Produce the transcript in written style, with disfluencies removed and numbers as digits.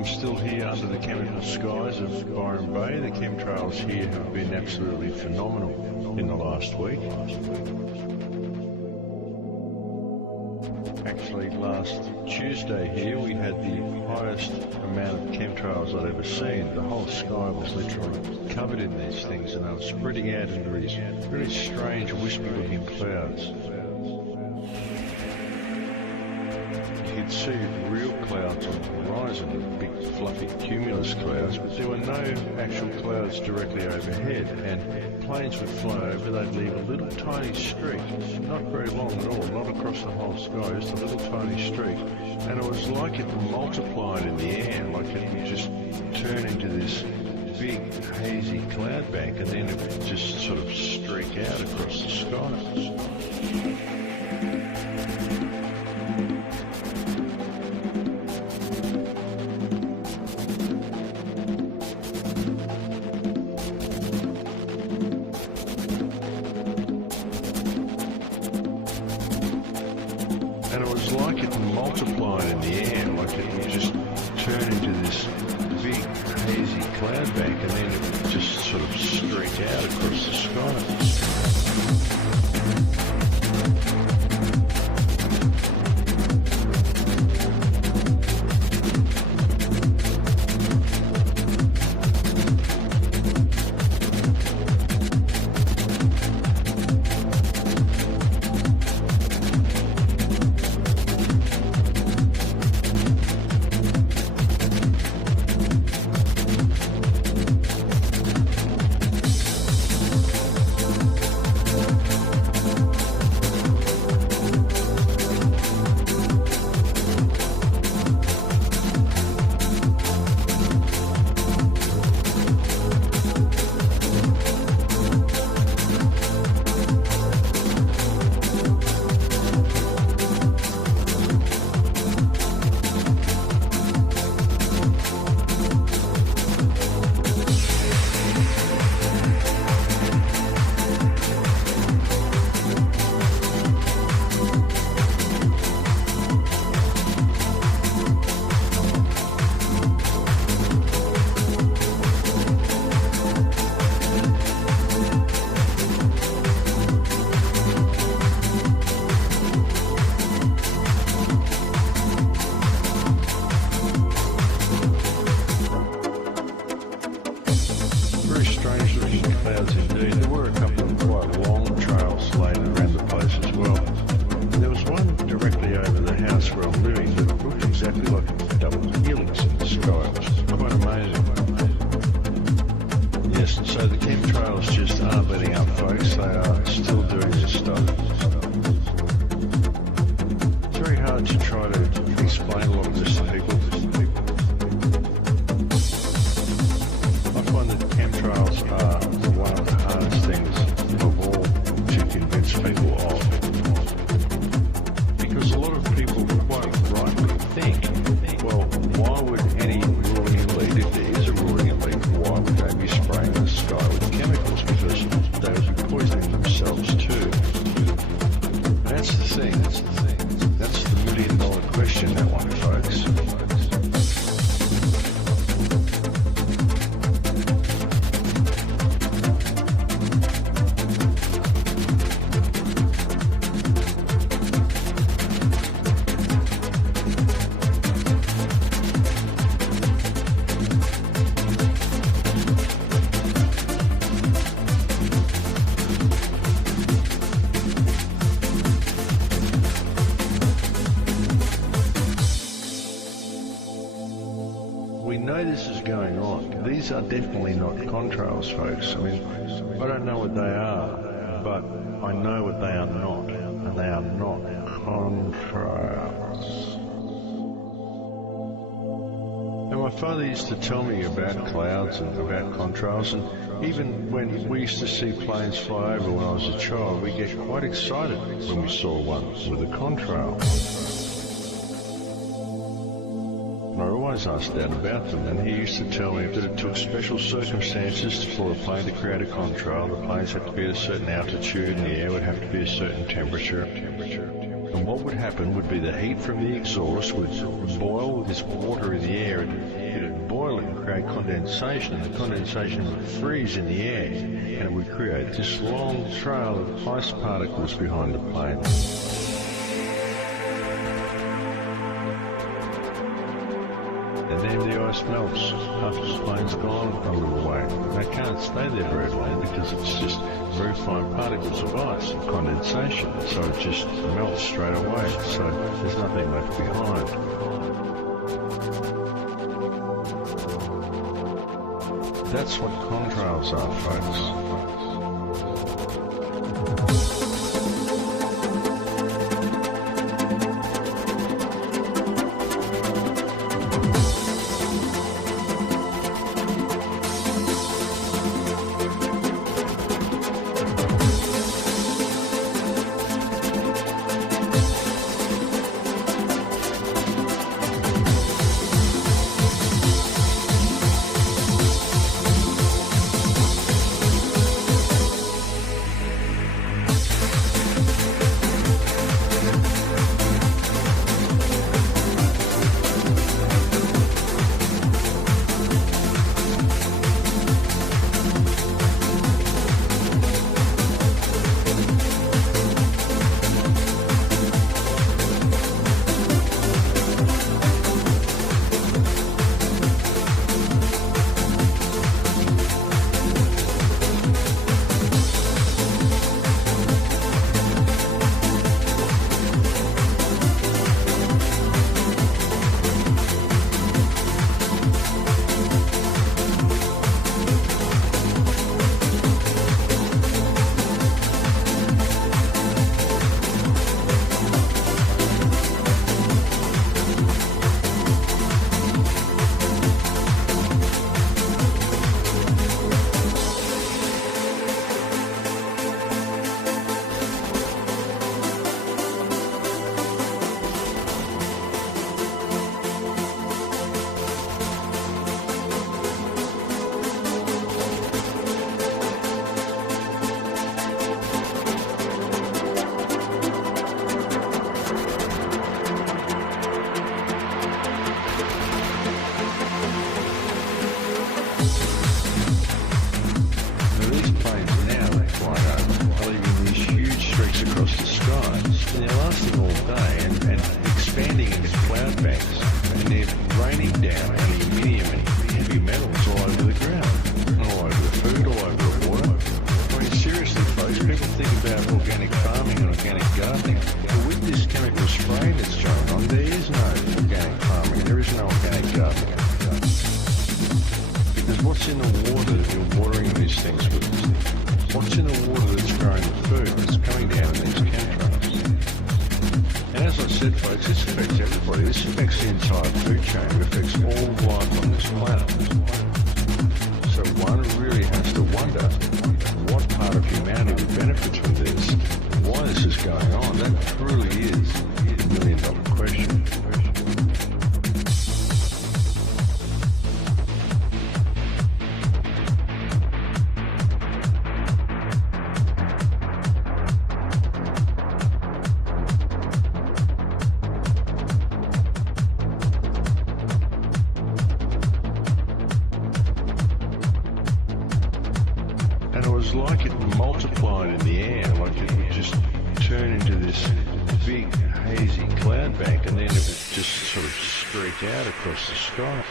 I'm still here under the chemical skies of Byron Bay. The chemtrails here have been absolutely phenomenal in the last week. Actually, last Tuesday here we had the highest amount of chemtrails I'd ever seen. The whole sky was literally covered in these things, and they were spreading out into these really strange wispy-looking clouds. You could see real clouds on the horizon, big fluffy cumulus clouds, but there were no actual clouds directly overhead, and planes would fly over, they'd leave a little tiny streak, not very long at all, not across the whole sky, just a little tiny streak, and it was like it multiplied in the air, like it would just turn into this big hazy cloud bank, and then it would just sort of streak out across the sky. And it was like it multiplied in the air, like it would just turn into this big hazy cloud bank, and then it would just sort of streak out across the sky. Clouds indeed. There were a couple of quite long trails laid around the place as well. And there was one directly over the house where I'm living that looked exactly like double helix in the sky. It was quite amazing. Yes, and so the chemtrails just aren't letting up, folks. They are still doing this stuff. It's very hard to try to explain a lot of this to people. I find that chemtrails are one of the hardest things of all to convince people of. Because a lot of people quite rightly think, well, why would any ruling elite, if there is a ruling elite, why would they be spraying the sky with chemicals? Because they would be poisoning themselves too. And that's the thing. That's the million-dollar question, that one, folks. We know this is going on. These are definitely not contrails, folks. I mean, I don't know what they are, but I know what they are not, and they are not contrails. And my father used to tell me about clouds and about contrails, and even when we used to see planes fly over when I was a child, we get quite excited when we saw one with a contrail. I always asked Dad about them, and he used to tell me that it took special circumstances for a plane to create a contrail. The planes had to be at a certain altitude, and the air would have to be a certain temperature. And what would happen would be the heat from the exhaust would boil this water in the air, and boil it and create condensation, and the condensation would freeze in the air, and it would create this long trail of ice particles behind the plane. And then the ice melts after the plane's gone a little way. They can't stay there very long because it's just very fine particles of ice and condensation, so it just melts straight away, so there's nothing left behind. That's what contrails are, folks. What's in the water that you're watering these things with? What's in the water that's growing the food that's coming down in these chemtrails? And as I said, folks, this affects everybody. This affects the entire food chain. It affects all life on this planet. So one really has to wonder what part of humanity benefits from this, why this is going on. That truly is the million-dollar question. And it was like it multiplied in the air, like it would just turn into this big hazy cloud bank, and then it would just sort of streak out across the sky.